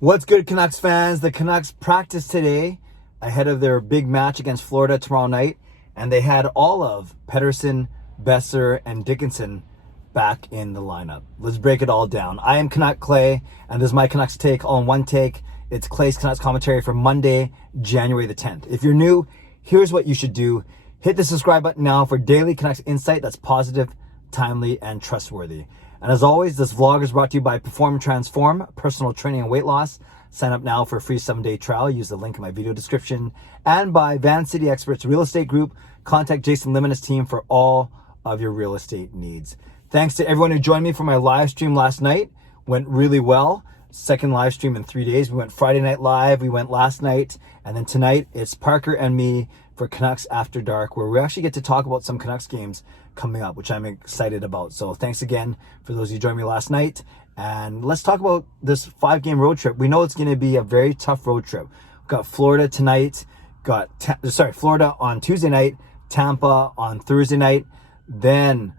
What's good, Canucks fans? The Canucks practiced today ahead of their big match against Florida tomorrow night, and they had all of Pettersson, Boeser, and Dickinson back in the lineup. Let's break it all down. I am Canuck Clay, and this is my Canucks take all in one take. It's Clay's Canucks commentary for Monday, January the 10th. If you're new, here's what you should do. Hit the subscribe button now for daily Canucks insight that's positive, timely, and trustworthy. And as always, this vlog is brought to you by Perform Transform, personal training and weight loss. Sign up now for a free 7-day trial. Use the link in my video description. And by Van City Experts Real Estate Group. Contact Jason Lim and his team for all of your real estate needs. Thanks to everyone who joined me for my live stream last night. Went really well. Second live stream in 3 days. We went Friday night live. We went last night. And then tonight, it's Parker and me for Canucks After Dark, where we actually get to talk about some Canucks games coming up, which I'm excited about. So thanks again for those who joined me last night. And let's talk about this 5-game road trip. We know it's going to be a very tough road trip. We've got Florida tonight, Florida on Tuesday night, Tampa on Thursday night, then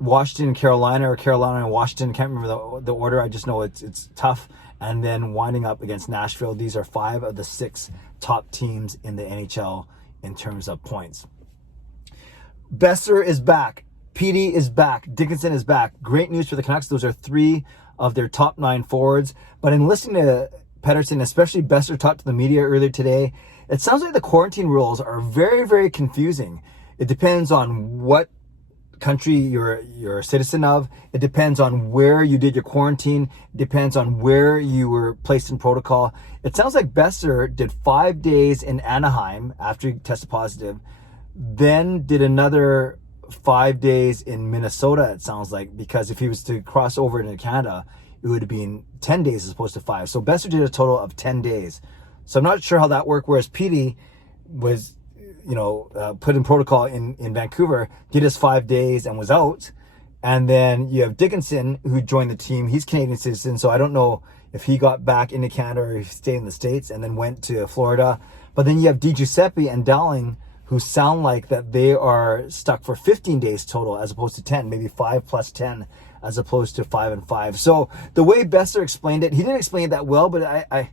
Washington, Carolina, or Carolina and Washington. Can't remember the order. I just know it's tough. And then winding up against Nashville. These are 5 of the 6 top teams in the NHL in terms of points. Boeser is back. Petey is back. Dickinson is back. Great news for the Canucks. Those are 3 of their top 9 forwards. But in listening to Pettersson, especially Boeser talk to the media earlier today, it sounds like the quarantine rules are very, very confusing. It depends on what country you're a citizen of. It depends on where you did your quarantine. It depends on where you were placed in protocol. It sounds like Boeser did 5 days in Anaheim after he tested positive, then did another 5 days in Minnesota, it sounds like, because if he was to cross over into Canada, it would have been 10 days as opposed to 5. So Boeser did a total of 10 days. So I'm not sure how that worked, whereas Petey was put in protocol in Vancouver, did his 5 days and was out. And then you have Dickinson, who joined the team. He's Canadian citizen, so I don't know if he got back into Canada or if he stayed in the States and then went to Florida. But then you have DiGiuseppe and Dowling, who sound like that they are stuck for 15 days total as opposed to 10, maybe 5 plus 10 as opposed to 5 and 5. So the way Boeser explained it, he didn't explain it that well, but I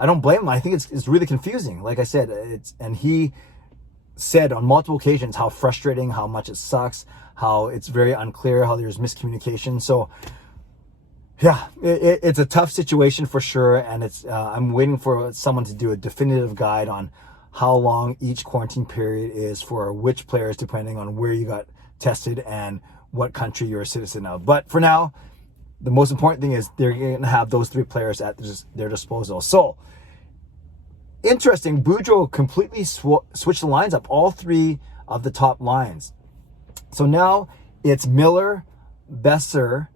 don't blame him. I think it's really confusing. Like I said, and he said on multiple occasions how frustrating, how much it sucks, how it's very unclear, how there's miscommunication. So yeah, it's a tough situation for sure. And I'm waiting for someone to do a definitive guide on how long each quarantine period is for which players, depending on where you got tested and what country you're a citizen of. But for now, the most important thing is they're going to have those 3 players at their disposal. So interesting, Boudreau completely switched the lines up, all 3 of the top lines. So now it's Miller, Boeser,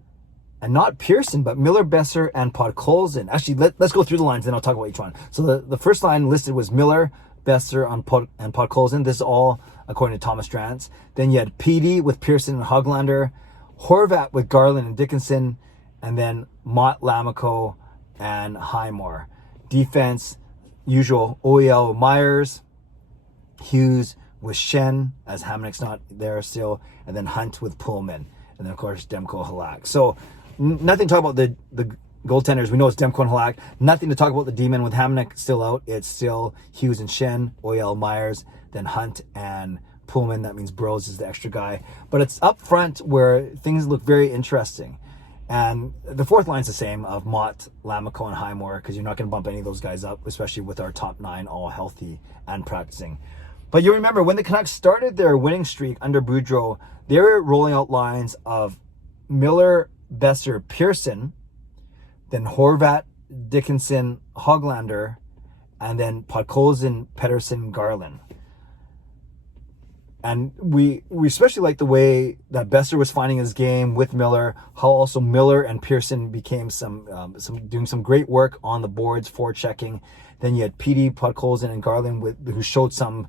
and not Pearson, but Miller, Boeser, and Podkolzin. Actually, let's go through the lines, then I'll talk about each one. So the first line listed was Miller, Boeser, and Podkolzin. This is all according to Thomas Drance. Then you had Petey with Pearson and Höglander, Horvat with Garland and Dickinson, and then Mott, Lammikko, and Highmore. Defense, usual OEL Myers, Hughes with Schenn, as Hamonick's not there still, and then Hunt with Pullman, and then of course Demko Halak. So nothing to talk about the goaltenders. We know it's Demko and Halak. Nothing to talk about the D-men with Hamonick still out. It's still Hughes and Schenn, OEL Myers, then Hunt and Pullman. That means Burrows is the extra guy. But it's up front where things look very interesting. And the fourth line's the same of Mott, Lammikko, and Highmore, because you're not going to bump any of those guys up, especially with our top 9 all healthy and practicing. But you remember, when the Canucks started their winning streak under Boudreau, they were rolling out lines of Miller, Boeser, Pearson, then Horvat, Dickinson, Höglander, and then Podkolzin, Pettersson, Garland. And we especially like the way that Boeser was finding his game with Miller, how also Miller and Pearson became doing some great work on the boards, forechecking. Then you had Petey, Podkolzin, and Garland who showed some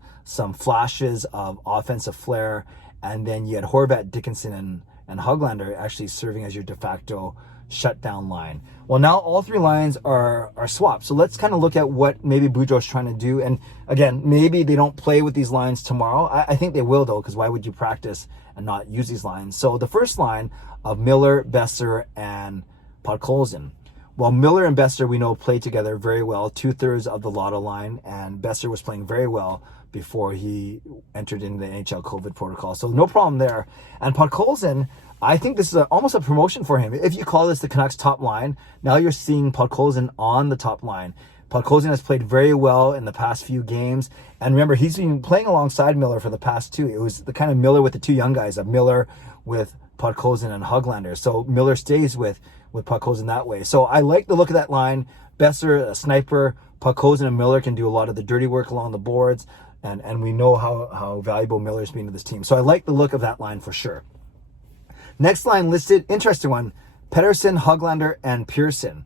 flashes of offensive flair. And then you had Horvat, Dickinson, and Höglander actually serving as your de facto shutdown line. Well, now all 3 lines are swapped. So let's kind of look at what maybe Boudreau's trying to do. And again, maybe they don't play with these lines tomorrow. I think they will, though, because why would you practice and not use these lines? So the first line of Miller, Boeser, and Podkolzin. Well, Miller and Boeser, we know, played together very well, 2/3 of the Lotto line, and Boeser was playing very well before he entered into the NHL COVID protocol. So no problem there. And Podkolzin, I think this is almost a promotion for him. If you call this the Canucks top line, now you're seeing Podkolzin on the top line. Podkolzin has played very well in the past few games. And remember, he's been playing alongside Miller for the past two. It was the kind of Miller with the two young guys, of Miller with Podkolzin and Höglander. So Miller stays with Podkolzin that way. So I like the look of that line. Boeser, a sniper. Podkolzin and Miller can do a lot of the dirty work along the boards. And we know how valuable Miller's been to this team. So I like the look of that line for sure. Next line listed, interesting one, Pettersson, Höglander, and Pearson.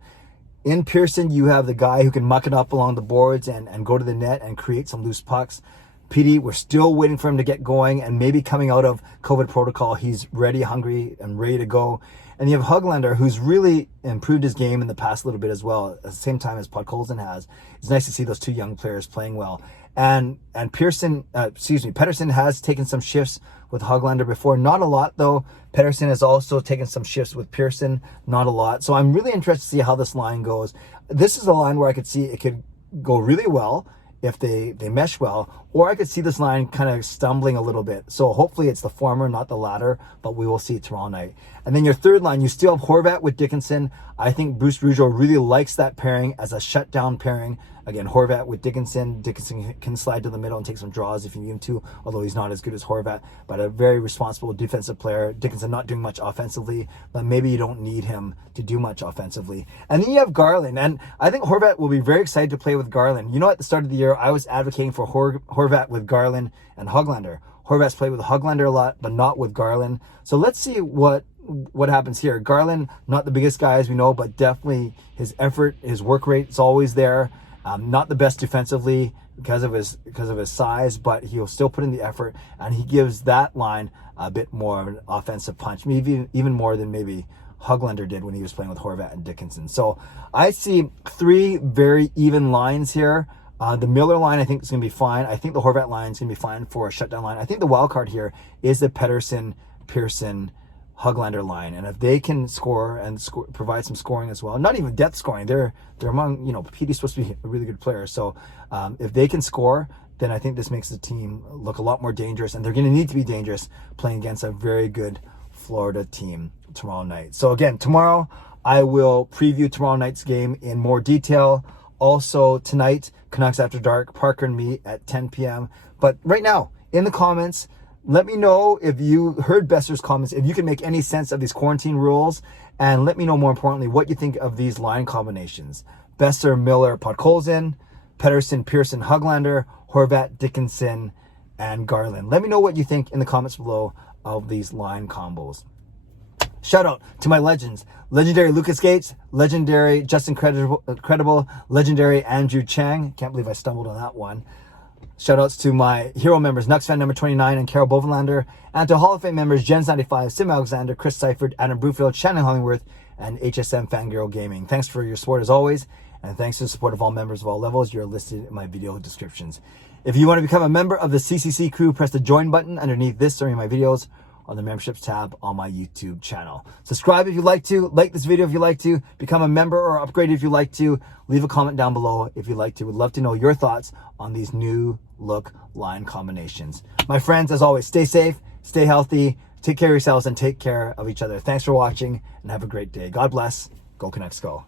In Pearson, you have the guy who can muck it up along the boards and go to the net and create some loose pucks. PD, we're still waiting for him to get going, and maybe coming out of COVID protocol, he's ready, hungry, and ready to go. And you have Höglander, who's really improved his game in the past little bit as well, at the same time as Podkolzin has. It's nice to see those two young players playing well. And Pettersson has taken some shifts with Höglander before. Not a lot, though. Pettersson has also taken some shifts with Pearson. Not a lot. So I'm really interested to see how this line goes. This is a line where I could see it could go really well if they mesh well, or I could see this line kind of stumbling a little bit. So hopefully it's the former, not the latter, but we will see tomorrow night. And then your third line, you still have Horvat with Dickinson. I think Bruce Boudreau really likes that pairing as a shutdown pairing. Again, Horvat with Dickinson. Dickinson can slide to the middle and take some draws if you need him to, although he's not as good as Horvat, but a very responsible defensive player. Dickinson not doing much offensively, but maybe you don't need him to do much offensively. And then you have Garland, and I think Horvat will be very excited to play with Garland. You know, at the start of the year, I was advocating for Horvat with Garland and Höglander. Horvat's played with Höglander a lot, but not with Garland. So let's see what happens here. Garland, not the biggest guy as we know, but definitely his effort, his work rate is always there. Not the best defensively because of his size, but he'll still put in the effort, and he gives that line a bit more of an offensive punch, maybe even more than maybe Höglander did when he was playing with Horvat and Dickinson. So I see three very even lines here. The Miller line I think is going to be fine. I think the Horvat line is going to be fine for a shutdown line. I think the wild card here is the Pettersson, Pearson, Höglander line, and if they can score and provide some scoring as well, not even depth scoring, they're among, PD's supposed to be a really good player, so if they can score, then I think this makes the team look a lot more dangerous, and they're going to need to be dangerous playing against a very good Florida team tomorrow night. So again, tomorrow I will preview tomorrow night's game in more detail. Also tonight, Canucks After Dark, Parker and me at 10 p.m. But right now, in the comments, let me know if you heard Boeser's comments, if you can make any sense of these quarantine rules, and let me know, more importantly, what you think of these line combinations. Boeser, Miller, Podkolzin, Pettersson, Pearson, Höglander, Horvat, Dickinson, and Garland. Let me know what you think in the comments below of these line combos. Shout out to my legends. Legendary Lucas Gates, legendary Justin Credible, legendary Andrew Chang. Can't believe I stumbled on that one. Shout outs to my hero members, Nux fan number 29 and Carol Bovenlander, and to Hall of Fame members, Jens95, Sim Alexander, Chris Seifert, Adam Brewfield, Shannon Hollingworth, and HSM Fangirl Gaming. Thanks for your support as always, and thanks to the support of all members of all levels. You're listed in my video descriptions. If you want to become a member of the CCC Crew, press the join button underneath this during my videos on the memberships tab on my YouTube channel. Subscribe if you'd like to, like this video if you'd like to, become a member or upgrade if you'd like to, leave a comment down below if you'd like to. Would love to know your thoughts on these new look line combinations. My friends, as always, stay safe, stay healthy, take care of yourselves, and take care of each other. Thanks for watching, and have a great day. God bless. Go Canucks, go.